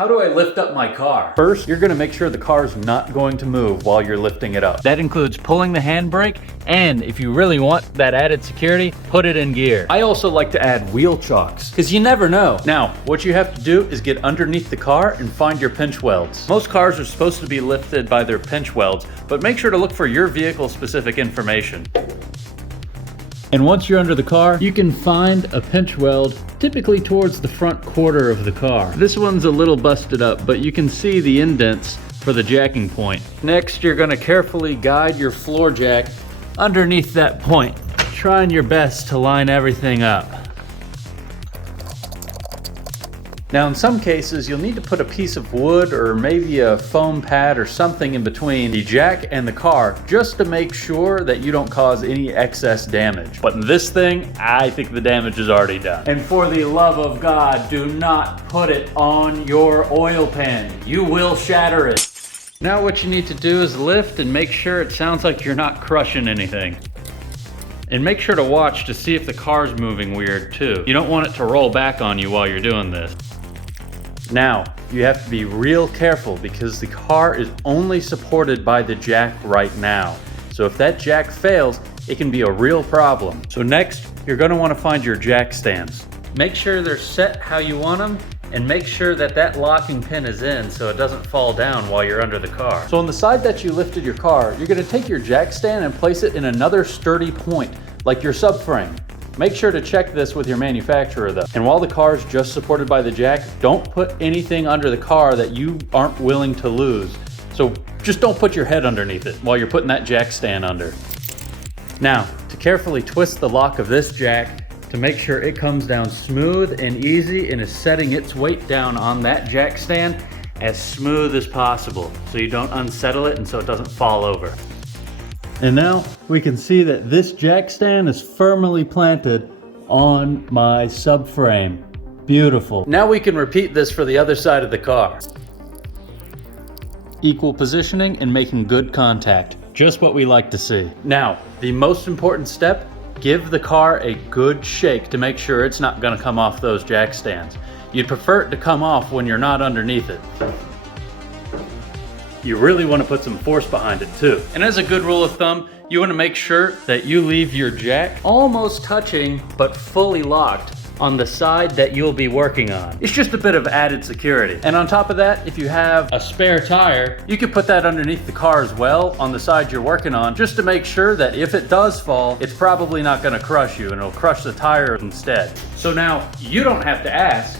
How do I lift up my car? First, you're gonna make sure the car's not going to move while you're lifting it up. That includes pulling the handbrake, and if you really want that added security, put it in gear. I also like to add wheel chocks, because you never know. Now, what you have to do is get underneath the car and find your pinch welds. Most cars are supposed to be lifted by their pinch welds, but make sure to look for your vehicle-specific information. And once you're under the car, you can find a pinch weld typically towards the front quarter of the car. This one's a little busted up, but you can see the indents for the jacking point. Next, you're gonna carefully guide your floor jack underneath that point, trying your best to line everything up. Now, in some cases, you'll need to put a piece of wood or maybe a foam pad or something in between the jack and the car just to make sure that you don't cause any excess damage. But in this thing, I think the damage is already done. And for the love of God, do not put it on your oil pan. You will shatter it. Now what you need to do is lift and make sure it sounds like you're not crushing anything. And make sure to watch to see if the car's moving weird too. You don't want it to roll back on you while you're doing this. Now, you have to be real careful because the car is only supported by the jack right now. So if that jack fails, it can be a real problem. So next, you're gonna wanna find your jack stands. Make sure they're set how you want them, and make sure that that locking pin is in so it doesn't fall down while you're under the car. So on the side that you lifted your car, you're gonna take your jack stand and place it in another sturdy point, like your subframe. Make sure to check this with your manufacturer though. And while the car is just supported by the jack, don't put anything under the car that you aren't willing to lose. So just don't put your head underneath it while you're putting that jack stand under. Now, to carefully twist the lock of this jack to make sure it comes down smooth and easy and is setting its weight down on that jack stand as smooth as possible so you don't unsettle it and so it doesn't fall over. And now we can see that this jack stand is firmly planted on my subframe. Beautiful. Now we can repeat this for the other side of the car. Equal positioning and making good contact. Just what we like to see. Now, the most important step, give the car a good shake to make sure it's not gonna come off those jack stands. You'd prefer it to come off when you're not underneath it. You really want to put some force behind it too. And as a good rule of thumb, you want to make sure that you leave your jack almost touching but fully locked on the side that you'll be working on. It's just a bit of added security. And on top of that, if you have a spare tire, you can put that underneath the car as well on the side you're working on, just to make sure that if it does fall, it's probably not gonna crush you and it'll crush the tire instead. So now you don't have to ask,